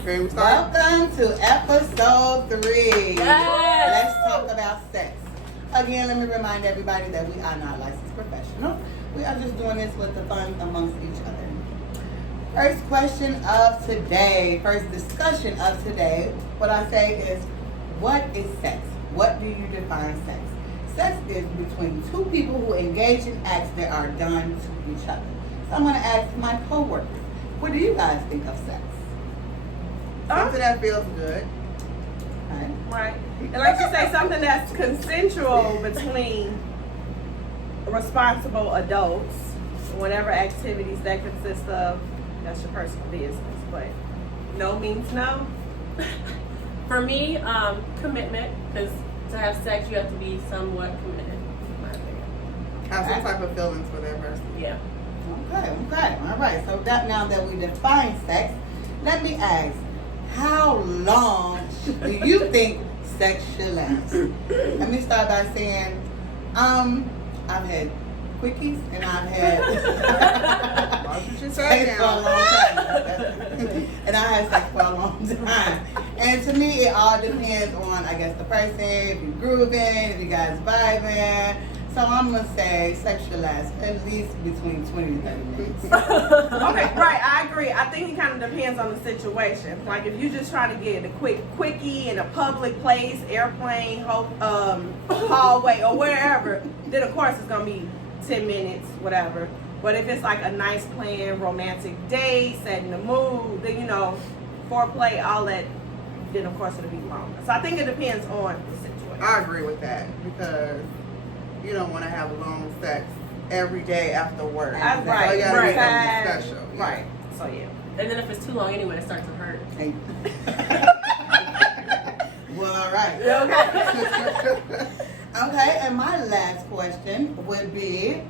Okay, we start. Welcome to episode 3. Yes. Let's talk about sex. Again, let me remind everybody that we are not licensed professionals. We are just doing this with the fun amongst each other. First question of today, first discussion of today, what I say is, what is sex? What do you define sex? Sex is between two people who engage in acts that are done to each other. So I'm going to ask my co-workers, what do you guys think of sex? Something that feels good. Right? Right. And like you say, something that's consensual between responsible adults, whatever activities that consist of, that's your personal business. But no means no. For me, commitment, because to have sex, you have to be somewhat committed, in my opinion. Have some type of feelings for that person. Yeah. Okay. All right. So that now that we define sex, let me ask, how long do you think sex should last? Let me start by saying, I've had quickies and I've had sex for a long time. And I had sex for a long time. And to me, it all depends on, I guess, the person, if you're grooving, if you guys vibing. So I'm going to say sex should last at least between 20 to 30 minutes. Okay, right, I agree. I think it kind of depends on the situation. Like if you're just trying to get a quick quickie in a public place, airplane, hallway, or wherever, then of course it's going to be 10 minutes, whatever. But if it's like a nice planned romantic date, setting the mood, then foreplay, all that, then of course it'll be longer. So I think it depends on the situation. I agree with that because you don't want to have long sex every day after work. That's So right. you gotta Right. do something special. Yeah. Right. So yeah. And then if it's too long anyway, it starts to hurt. Hey. Well, all right. Okay, and my last question would be,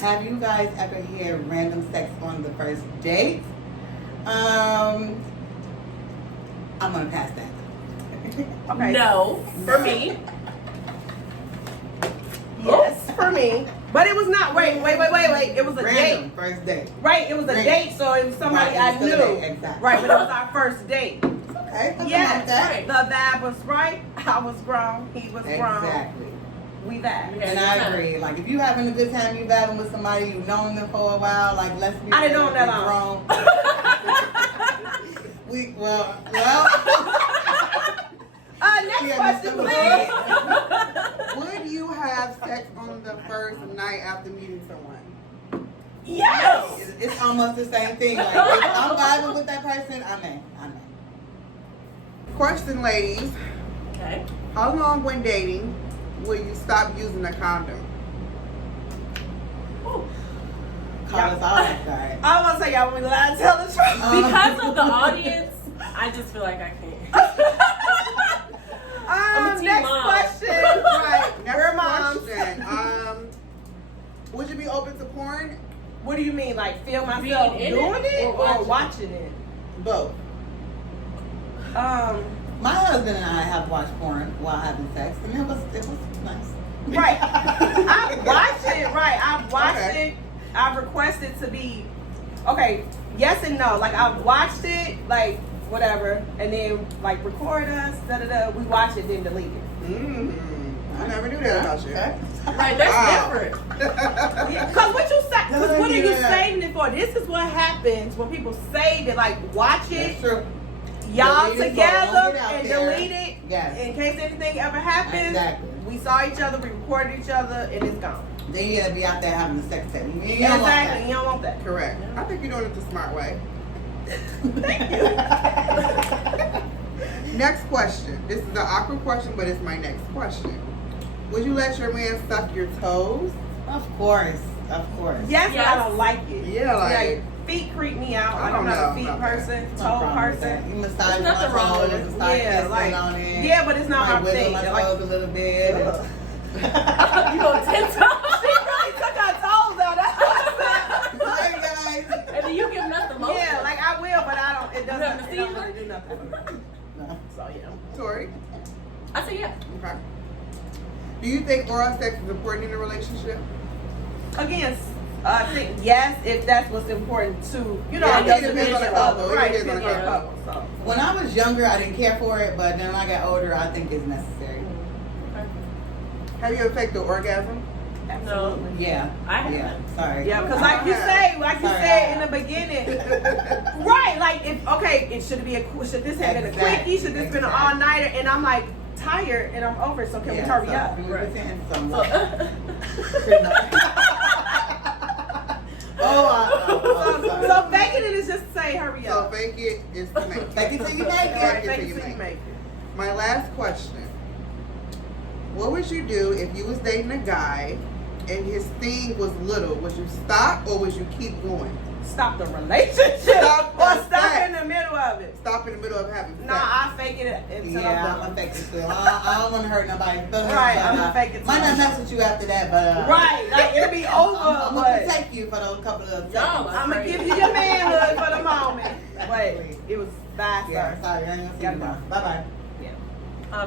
have you guys ever had random sex on the first date? I'm going to pass that. Okay. No, for me. Yes, for me. But it was not. Wait. It was a Random date. first date. Right. It was a Random. date, so it was somebody Right, I it was still knew. a date, exactly. Right, but it was our first date. Okay, nothing wrong Yes, with that. right. the vibe was right. I was grown. He was grown. Exactly. We vibed. Yeah. And I agree. Like, if you having a good time, you vibing with somebody, you've known them for a while, like, let's be I didn't know real, them that we're grown. Well. Next Yeah, question, Mr. please. Would you have sex on the first night after meeting someone? Yes. It's almost the same thing. Like, if I'm vibing with that person, I'm in. Question, ladies. Okay. How long when dating will you stop using a condom? Ooh. Call us all, sorry. I want to say y'all want me to lie and tell the truth. Because of the audience, I just feel like I can't. I'm a teen Next mom. question. Right. Next We're moms. question. Would you be open to porn? What do you mean, like feel myself Being in doing it it or or watching it? Both. My husband and I have watched porn while having sex, and it was nice. Right. I've watched it. Right. I've watched Okay. it. I've requested to be. Okay. Yes and no. Like I've watched it. Like whatever, and then like record us. We watch it, then delete it. I never knew that about you. Right, that's Wow. different. Because what you say? Because what are you saving it for? This is what happens when people save it. Like watch it. That's true. Y'all Delete it, so it together won't get out and there. delete it. Yes. In case anything ever happens. Exactly. We saw each other. We recorded each other, and it's gone. Then you gotta be out there having a sex tape. You don't want Exactly. that. You don't want that. Correct. I think you're doing it the smart way. Thank you. Next question. This is an awkward question, but it's my next question. Would you let your man suck your toes? Of course. Yes, but Yes. I don't like it. Yeah, like feet creep me out. I Like don't I'm not know a feet about that. person, No toe problem with that. person. You massage There's my nothing wrong with toes it. and start Yeah, kissing like on it. yeah, but it's not Might my thing. wiggle my Like, toes a little bit. ugh. You go 10 times. She really took her toes out. That's what Hi guys. And then you give us the most. yeah, like I will, but I don't. It You have doesn't. the It don't seizure? really do nothing. for me. No. So yeah. Tori. I say yeah. Okay. Do you think oral sex is important in a relationship? Again, I think yes, if that's what's important to you know. Yeah, I think it the depends on the individual. couple. It Right, depends on the depends couple. So. When I was younger, I didn't care for it, but then when I got older, I think it's necessary. Have you ever faked the orgasm? Absolutely. Yeah. I have. Yeah. Sorry. Yeah, because like you Sorry, said in the beginning, right? Like if it should be should this have been a quickie? Should this been an all nighter? And I'm like tired and I'm over it. So can we hurry up? Right. So faking it is just to say hurry So up. fake it is to make it. Fake it till you make it. Right, Fake fake it it till till you make it. My last question. What would you do if you was dating a guy and his thing was little? Would you stop or would you keep going? Stop the relationship Stop or the stop sex. in the middle of it. Stop in the middle of having sex. Nah, I fake it until Yeah, I'm I'm done. gonna fake it too. I don't want to hurt nobody's feelings. Right, but, I'm gonna fake it too. Might not mess with you after that, but Right, like it'll be over, I'm but gonna protect you for those couple of seconds. I'm gonna give you your manhood for the moment. But it was bad, Yeah, sir. sorry, I ain't gonna see you Gotta now. go. Bye bye.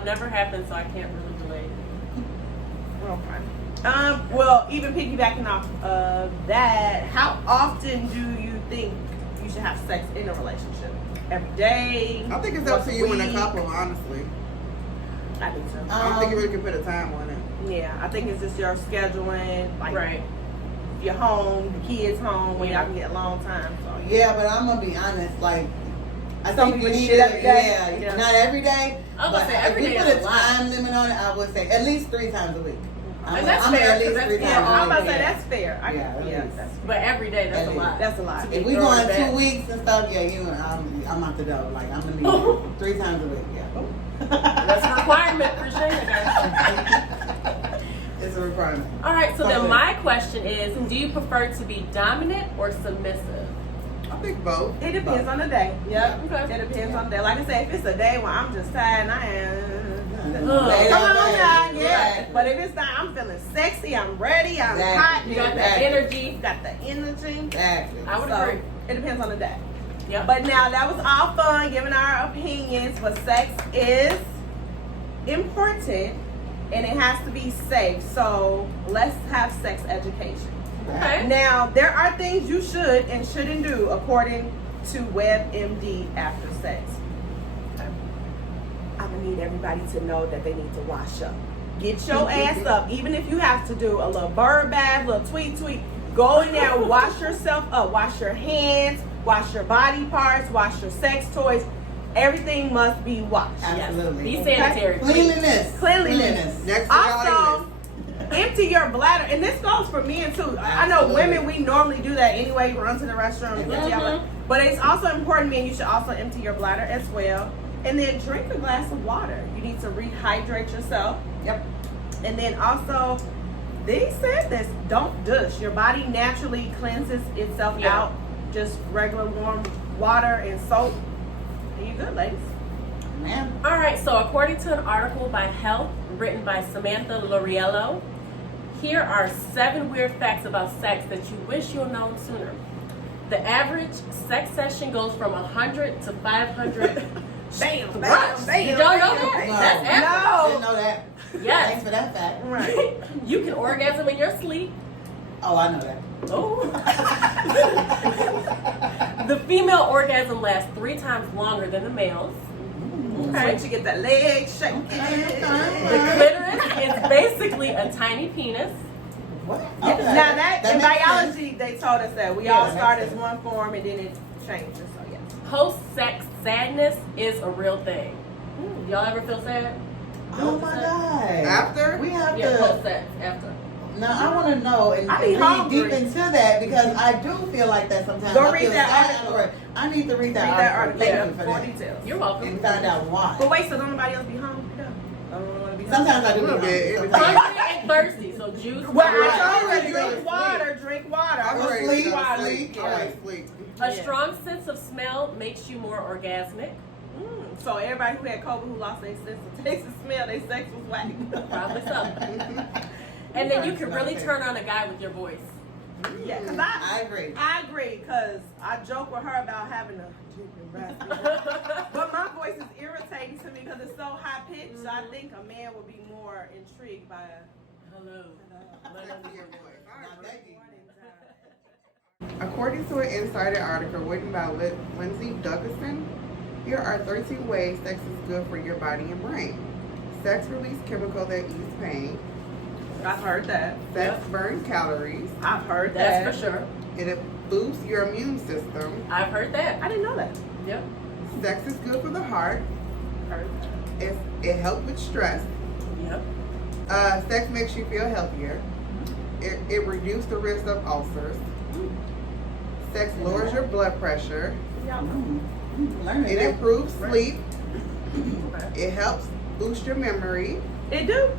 Never happened, so I can't really relate. Okay. Well, even piggybacking off of that, how often do you think you should have sex in a relationship? Every day? I think it's up Once to you and the week? couple, honestly. I think so. I don't think you really can put a time on it. Yeah, I think it's just your scheduling, like Right. if you're home, the kids home, when y'all can get a long time. So Yeah, but I'm gonna be honest. Like, I Some think you people need should. it every day. Yeah, Yeah. not every day. I was but gonna say, every if we day put is a a lot. time limit on it, I would say at least 3 times a week. And that's I'm fair, at least 'cause 3 that's- times yeah, a I'm week. about to say that's fair. Yeah, at least. that's But every day, that's At a lot. that's a lot. If we Throw going it back. 2 weeks and stuff, yeah, I'm out the door. Like I'm gonna need 3 times a week. Yeah. That's a requirement for Shayna, guys. It's a requirement. All right, so Go then ahead. my question is, do you prefer to be dominant or submissive? I think both. It depends on the day. Yep. Okay. It depends on the day. Like I said, if it's a day when I'm just tired and I am. Lay Come down on bad. now, yeah. Exactly. But if it's not, I'm feeling sexy, I'm ready, I'm Exactly. hot, You got and that energy. got the energy. Exactly. I would So, agree. it depends on the day. Yep. But now that was all fun, giving our opinions, but sex is important and it has to be safe. So let's have sex education. Okay. Now, there are things you should and shouldn't do according to WebMD after sex. I'm gonna need everybody to know that they need to wash up. Get your ass up, even if you have to do a little bird bath, little tweet. Go in there, wash yourself up, wash your hands, wash your body parts, wash your sex toys. Everything must be washed. Absolutely. Be sanitary. Cleanliness. Next to Also, godliness. empty your bladder, and this goes for men too. I know Absolutely. women, we normally do that anyway, run to the restroom, empty our bladder. But it's also important, men, you should also empty your bladder as well. And then drink a glass of water. You need to rehydrate yourself. Yep. And then also, they said this, don't douche. Your body naturally cleanses itself Yeah. out. Just regular warm water and soap. And you good, ladies. Man. All right, so according to an article by Health written by Samantha Lauriello, here are 7 weird facts about sex that you wish you'd known sooner. The average sex session goes from 100 to 500 Bam, thrusts. bam, bam. You don't know that? No. That's average. No. Didn't know that. Yes. Thanks for that fact. Right. You can orgasm in your sleep. Oh, I know that. Oh. The female orgasm lasts 3 times longer than the male's. Okay. Once you get that leg shaking. The clitoris is basically a tiny penis. What? Yeah, Okay. now that in makes sense. biology they told us that we Yeah, all that start makes as one form and then it changes. So yeah. Post-sex sadness is a real thing. Y'all ever feel sad? Oh my God. After? We have Yeah, to. post-sex, after. Now I want to know and I be read hungry. deep into that because I do feel like that sometimes. Go I read feel that sad article. afterward. I need to read Read that that article. article. Thank Yeah, you for more that. details. You're welcome. And find out why. But wait, so don't nobody else be hungry? No. I don't want to be hungry. Sometimes I do. A little be bit. hungry. Hungry and thirsty, so juice. Well, I Right. told I'm ready you to go to drink water, drink water. I'm Go ready sleep, to go to water. sleep. I'm ready to sleep. A Yeah. strong sense of smell makes you more orgasmic. So everybody who had COVID who lost their sense of taste and smell, their sex was whack. Probably so. And then you can really turn on a guy with your voice. Yeah, because I agree. I agree, because I joke with her about having a deep and raspy, but my voice is irritating to me because it's so high pitched. So I think a man would be more intrigued by Hello. I like to hear your voice. All right. Now, thank you. morning time. According to an Insider article written by Lindsay Douglason, here are 13 ways sex is good for your body and brain. Sex releases chemicals that ease pain. I've heard that. Sex burns calories. I've heard that. That's for sure. It boosts your immune system. I've heard that. I didn't know that. Yep. Sex is good for the heart. Heard that. It helps with stress. Yep. Sex makes you feel healthier. It reduces the risk of ulcers. Sex lowers your blood pressure. Learning It that. improves sleep. Okay. It helps boost your memory. It do.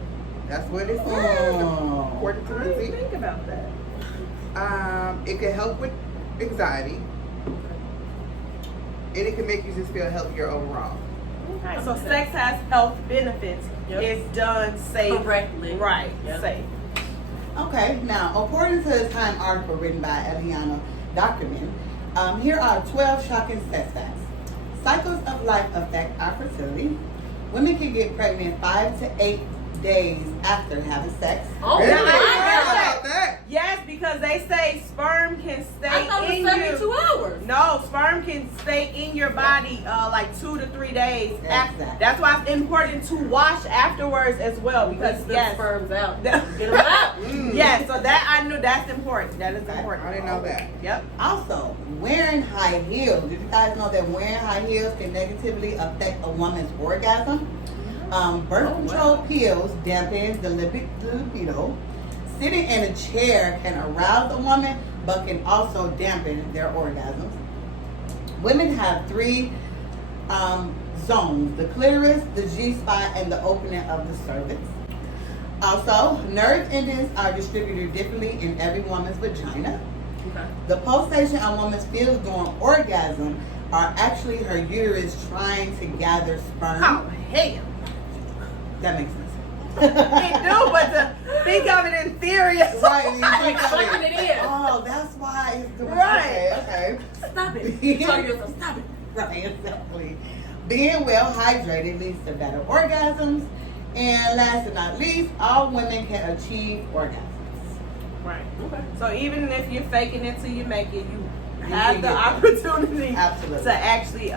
That's what it says. Oh. According to I didn't Lindsay. think about that. It can help with anxiety. And it can make you just feel healthier overall. Okay. So sex has health benefits. Yep. It's done safe. Correctly. Right. Yep. Safe. Okay, now according to the Time article written by Eliana Dockerman, here are 12 shocking sex facts. Cycles of life affect our fertility. Women can get pregnant 5 to 8 days after having sex. Oh, Really? I my heard God. How about that? Yes, because they say sperm can stay I thought it in was 72 you. hours. No, sperm can stay in your body like 2 to 3 days after. Exactly. That's why it's important to wash afterwards as well because the yes, sperm's out. That- Get them out. yes. So that I knew that's important. That is important. I didn't know that. Yep. Also, wearing high heels. Did you guys know that wearing high heels can negatively affect a woman's orgasm? Birth control pills dampen the libido. Sitting in a chair can arouse a woman, but can also dampen their orgasms. Women have 3 zones: the clitoris, the G-spot, and the opening of the cervix. Also, nerve endings are distributed differently in every woman's vagina. Okay. The pulsation a woman feels during orgasm are actually her uterus trying to gather sperm. Oh hell. That makes sense. It do, but to think of it in theory, it's Right, you think of Sucking it in. Oh, that's why it's doing Right. Okay. Stop it. Tell yourself, stop it. Right, exactly. Being well hydrated leads to better orgasms. And last but not least, all women can achieve orgasms. right. Okay. So even if you're faking it till you make it, you You have can the get there. opportunity Absolutely. to actually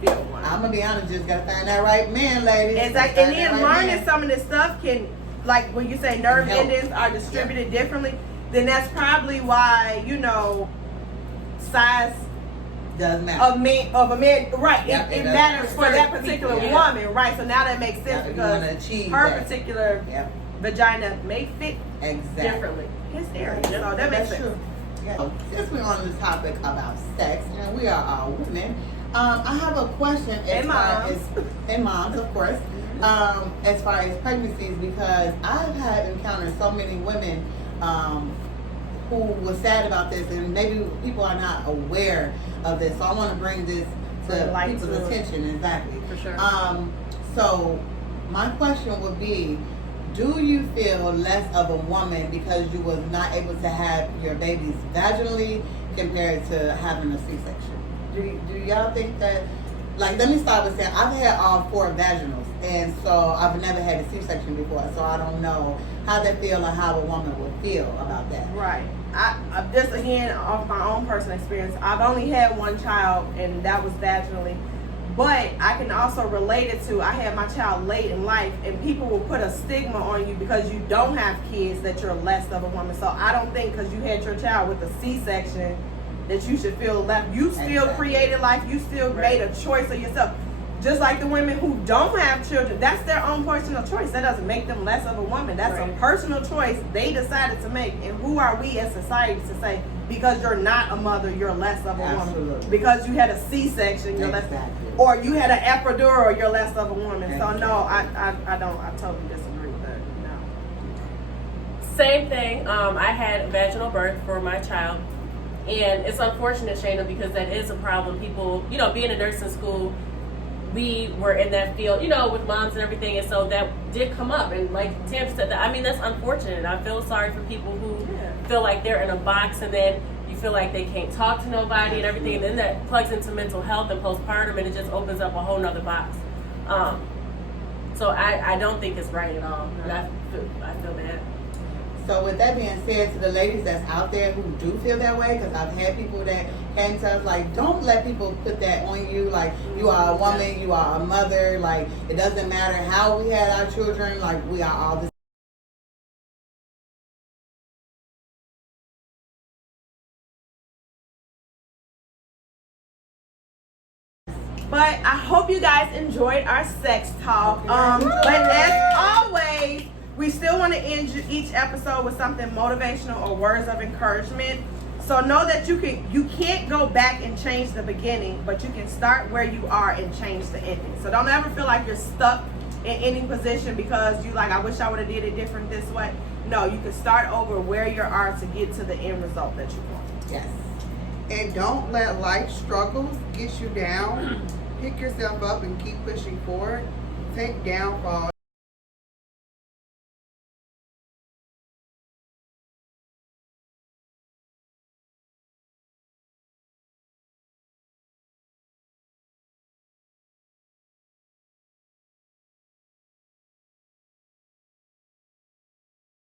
feel one. I'm gonna be honest, just gotta find that right man, ladies. Exactly. Gotta And find then that right learning man. some of this stuff can, like when you say nerve Help. endings are distributed differently, then that's probably why, size Doesn't matter. of a man, right? Yep, it it does. matters for that Certain particular people, yeah. woman, right? So now that makes sense Yeah, if you wanna because achieve her that. particular Yep, vagina may fit exactly. Differently. his area. Yeah, So that makes that's sense. true. Yeah. Since we're on this topic about sex, and we are all women, I have a question. And moms. And moms, of course. As far as pregnancies, because I've had encountered so many women who were sad about this, and maybe people are not aware of this. So I want to bring this to Light people's to it. attention. Exactly. For sure. So my question would be, do you feel less of a woman because you was not able to have your babies vaginally compared to having a C-section? Do y'all think that, like, let me start with saying, I've had all 4 vaginals, and so I've never had a C-section before, so I don't know how they feel or how a woman would feel about that. Right. I just again off my own personal experience, I've only had one child, and that was vaginally. But I can also relate it to I had my child late in life, and people will put a stigma on you because you don't have kids that you're less of a woman. So I don't think because you had your child with a C-section that you should feel left. You still Exactly. created life. You still made a choice of yourself. Just like the women who don't have children, that's their own personal choice. That doesn't make them less of a woman. That's a personal choice they decided to make. And who are we as society to say, because you're not a mother, you're less of a woman? Absolutely. Because you had a C-section, you're less, Exactly. or you had an epidural, you're less of a woman. So Exactly. no, I don't. I totally disagree with that. No. Same thing. I had vaginal birth for my child. And it's unfortunate, Shayna, because that is a problem. People, being a nursing school, we were in that field, with moms and everything. And so that did come up. And like Tam said, that's unfortunate. I feel sorry for people who feel like they're in a box and then you feel like they can't talk to nobody and everything. And then that plugs into mental health and postpartum and it just opens up a whole nother box. So I don't think it's right at all. And I feel bad. So with that being said, to the ladies that's out there who do feel that way, because I've had people that came to us like, don't let people put that on you. Like, you are a woman, you are a mother. Like, it doesn't matter how we had our children. Like, we are all the But I hope you guys enjoyed our sex talk. But as always, we still want to end each episode with something motivational or words of encouragement. So know that you can't go back and change the beginning, but you can start where you are and change the ending. So don't ever feel like you're stuck in any position because you like, I wish I would have did it different this way. No, you can start over where you are to get to the end result that you want. yes. And don't let life struggles get you down. Pick yourself up and keep pushing forward. Take downfall